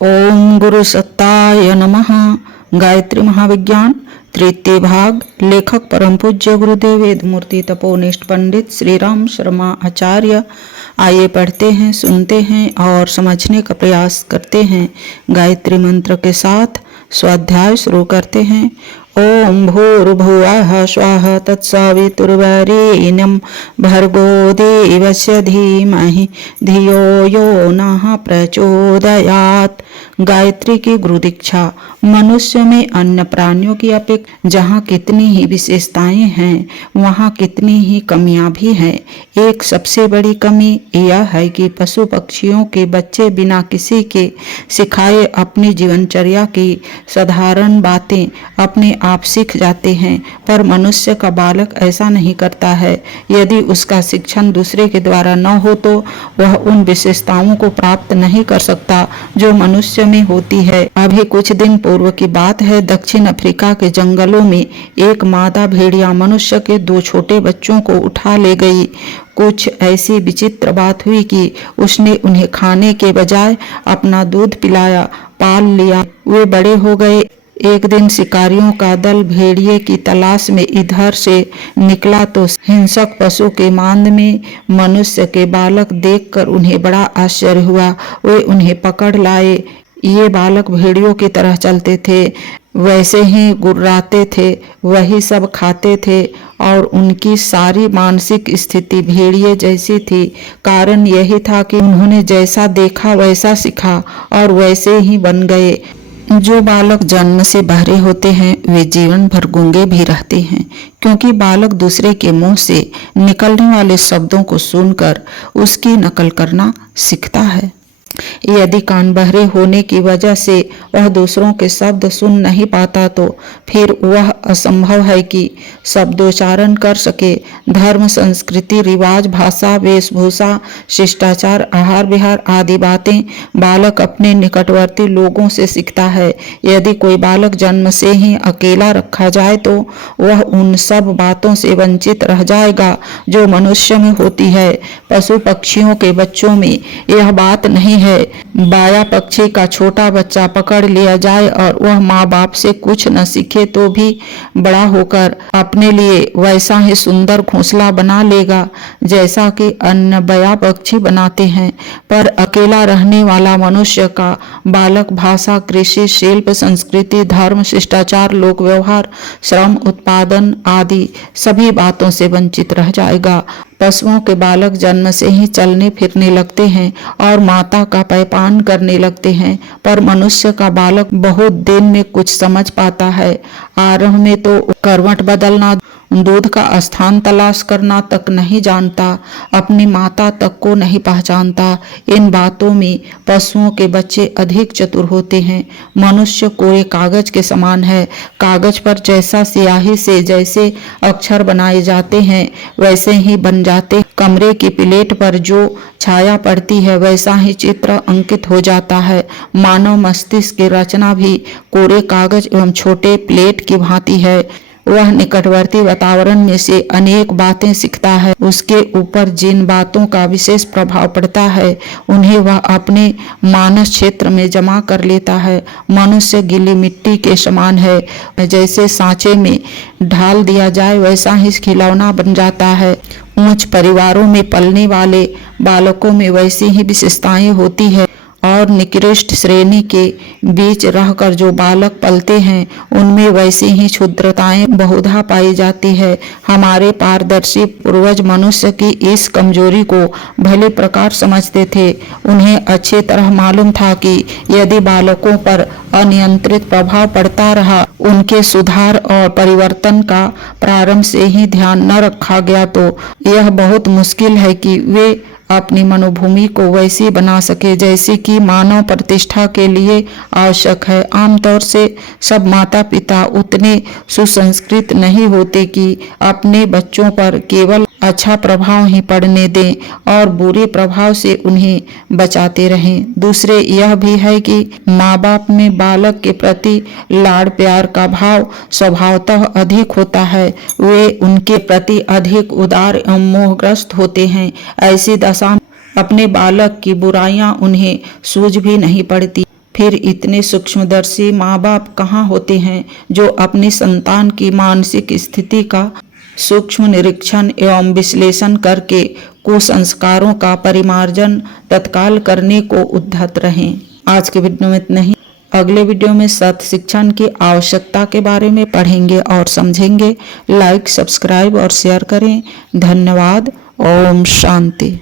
ओम गुरु सत्ताय नमः। गायत्री महाविज्ञान तृतीय भाग। लेखक परम पूज्य गुरुदेव वेदमूर्ति तपोनिष्ठ पंडित श्री राम शर्मा आचार्य। आइए पढ़ते हैं, सुनते हैं और समझने का प्रयास करते हैं। गायत्री मंत्र के साथ स्वाध्याय शुरू करते हैं। ओम भूर्भुवः स्वः तत्सवितुर्वरेण्यं भर्गो देवस्य धीमहि धियो यो नः प्रचोदयात्। गायत्री की गुरु दीक्षा। मनुष्य में अन्य प्राणियों की अपेक्षा जहाँ कितनी ही विशेषताएं हैं, वहाँ कितनी ही कमियां भी हैं। एक सबसे बड़ी कमी यह है कि पशु पक्षियों के बच्चे बिना किसी के सिखाए अपनी जीवनचर्या की साधारण बातें अपने आप सीख जाते हैं, पर मनुष्य का बालक ऐसा नहीं करता है। यदि उसका शिक्षण दूसरे के द्वारा न हो तो वह उन विशेषताओं को प्राप्त नहीं कर सकता जो मनुष्य में होती है। अभी कुछ दिन पूर्व की बात है। दक्षिण अफ्रीका के जंगलों में एक मादा भेड़िया मनुष्य के 2 छोटे बच्चों को उठा ले गई। कुछ ऐसी विचित्र बात हुई कि उसने उन्हें खाने के बजाय अपना दूध पिलाया, पाल लिया। वे बड़े हो गए। एक दिन शिकारियों का दल भेड़िए की तलाश में इधर से निकला तो हिंसक पशु के मांद में मनुष्य के बालक देखकर उन्हें बड़ा आश्चर्य हुआ। वे उन्हें पकड़ लाए। ये बालक भेड़ियों की तरह चलते थे, वैसे ही गुर्राते थे, वही सब खाते थे और उनकी सारी मानसिक स्थिति भेड़िए जैसी थी। कारण यही था कि उन्होंने जैसा देखा वैसा सीखा और वैसे ही बन गए। जो बालक जन्म से बहरे होते हैं वे जीवन भर गूंगे भी रहते हैं, क्योंकि बालक दूसरे के मुंह से निकलने वाले शब्दों को सुनकर उसकी नकल करना सीखता है। यदि कान बहरे होने की वजह से वह दूसरों के शब्द सुन नहीं पाता तो फिर वह असंभव है कि शब्दोच्चारण कर सके। धर्म, संस्कृति, रिवाज, भाषा, वेशभूषा, शिष्टाचार, आहार विहार आदि बातें बालक अपने निकटवर्ती लोगों से सीखता है। यदि कोई बालक जन्म से ही अकेला रखा जाए तो वह उन सब बातों से वंचित रह जाएगा जो मनुष्य में होती है। पशु पक्षियों के बच्चों में यह बात नहीं है। बाया पक्षी का छोटा बच्चा पकड़ लिया जाए और वह माँ बाप से कुछ न सीखे तो भी बड़ा होकर अपने लिए वैसा ही सुंदर घोंसला बना लेगा जैसा कि अन्य बाया पक्षी बनाते हैं। पर अकेला रहने वाला मनुष्य का बालक भाषा, कृषि, शिल्प, संस्कृति, धर्म, शिष्टाचार, लोक व्यवहार, श्रम, उत्पादन आदि सभी बातों से वंचित रह जाएगा। पशुओं के बालक जन्म से ही चलने फिरने लगते हैं और माता का पैपान करने लगते हैं, पर मनुष्य का बालक बहुत दिन में कुछ समझ पाता है। आरंभ में तो करवट बदलना, दूध का स्थान तलाश करना तक नहीं जानता, अपनी माता तक को नहीं पहचानता। इन बातों में पशुओं के बच्चे अधिक चतुर होते हैं। मनुष्य कोरे कागज के समान है। कागज पर जैसा स्याही से जैसे अक्षर बनाए जाते हैं वैसे ही बन जाते। कमरे की प्लेट पर जो छाया पड़ती है वैसा ही चित्र अंकित हो जाता है। मानव मस्तिष्क की रचना भी कोरे कागज एवं छोटे प्लेट की भांति है। वह निकटवर्ती वातावरण में से अनेक बातें सीखता है। उसके ऊपर जिन बातों का विशेष प्रभाव पड़ता है उन्हें वह अपने मानस क्षेत्र में जमा कर लेता है। मनुष्य गीली मिट्टी के समान है। जैसे सांचे में ढाल दिया जाए वैसा ही खिलौना बन जाता है। ऊंच परिवारों में पलने वाले बालकों में वैसी ही विशेषताएं होती है और निकृष्ट श्रेणी के बीच रहकर जो बालक पलते हैं उनमें वैसी ही क्षुद्रताएं बहुधा पाई जाती है। हमारे पारदर्शी पूर्वज मनुष्य की इस कमजोरी को भली प्रकार समझते थे। उन्हें अच्छी तरह मालूम था कि यदि बालकों पर अनियंत्रित प्रभाव पड़ता रहा, उनके सुधार और परिवर्तन का प्रारंभ से ही ध्यान न रखा गया तो यह बहुत मुश्किल है कि वे अपनी मनोभूमि को वैसी बना सके जैसी कि मानव प्रतिष्ठा के लिए आवश्यक है। आमतौर से सब माता पिता उतने सुसंस्कृत नहीं होते कि अपने बच्चों पर केवल अच्छा प्रभाव ही पड़ने दें और बुरे प्रभाव से उन्हें बचाते रहें। दूसरे यह भी है कि माँ बाप में बालक के प्रति लाड़ प्यार का भाव स्वभावतः अधिक होता है। वे उनके प्रति अधिक उदार एवं मोहग्रस्त होते हैं। ऐसी दशा में अपने बालक की बुराइयां उन्हें सूझ भी नहीं पड़ती। फिर इतने सूक्ष्मदर्शी माँ बाप कहाँ होते हैं जो अपनी संतान की मानसिक स्थिति का सूक्ष्म निरीक्षण एवं विश्लेषण करके कुसंस्कारों का परिमार्जन तत्काल करने को उद्यत रहें। आज के वीडियो में इतना ही। अगले वीडियो में सत शिक्षण की आवश्यकता के बारे में पढ़ेंगे और समझेंगे। लाइक, सब्सक्राइब और शेयर करें। धन्यवाद। ओम शांति।